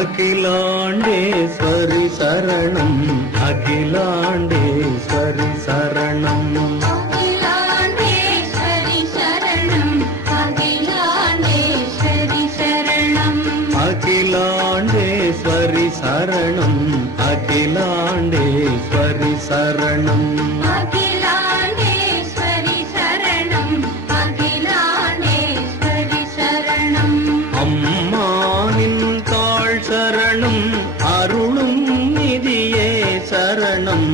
அகிலாண்டேஸ்வரி சரணம் அகிலாண்டேஸ்வரி சரணம். அகிலாண்டேஸ்வரி சரணம் அகிலாண்டேஸ்வரி சரணம். அம்மா சரணம்.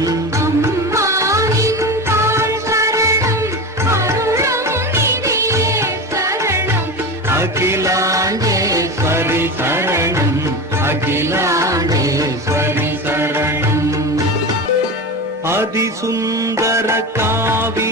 அகிலாண்டேஸ்வரி சரணம் அகிலாண்டேஸ்வரி சரணம். அதிசுந்தர காவி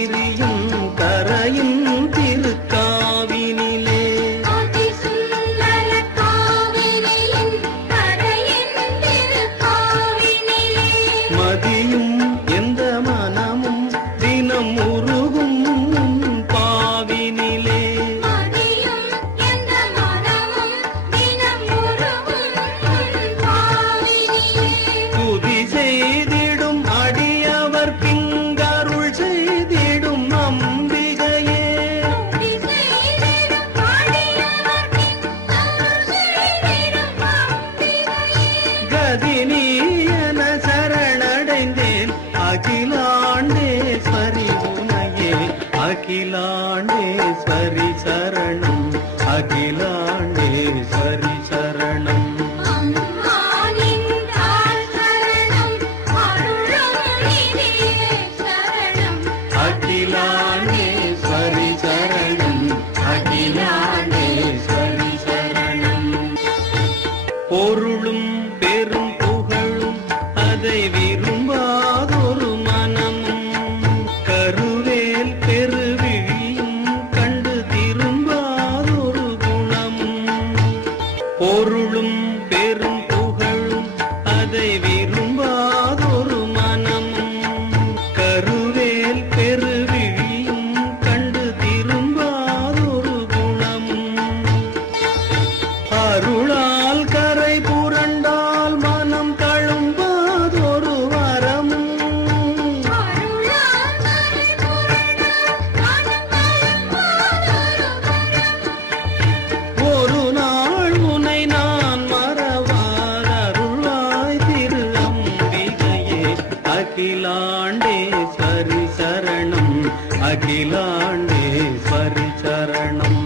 சரணதினியன சரணடைந்தேன். அகிலாண்டேஸ்வரி உனையே அகிலாண்டேஸ்வரி சரண அகிலாண்டேஸ்வரி சரணம் அகிலாண்டேஸ்வரி சரணம்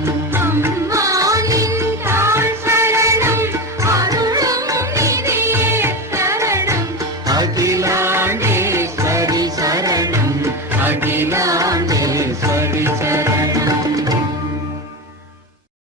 அகிலாண்டேஸ்வரி சரணம் அகிலாண்டேஸ்வரி சரணம்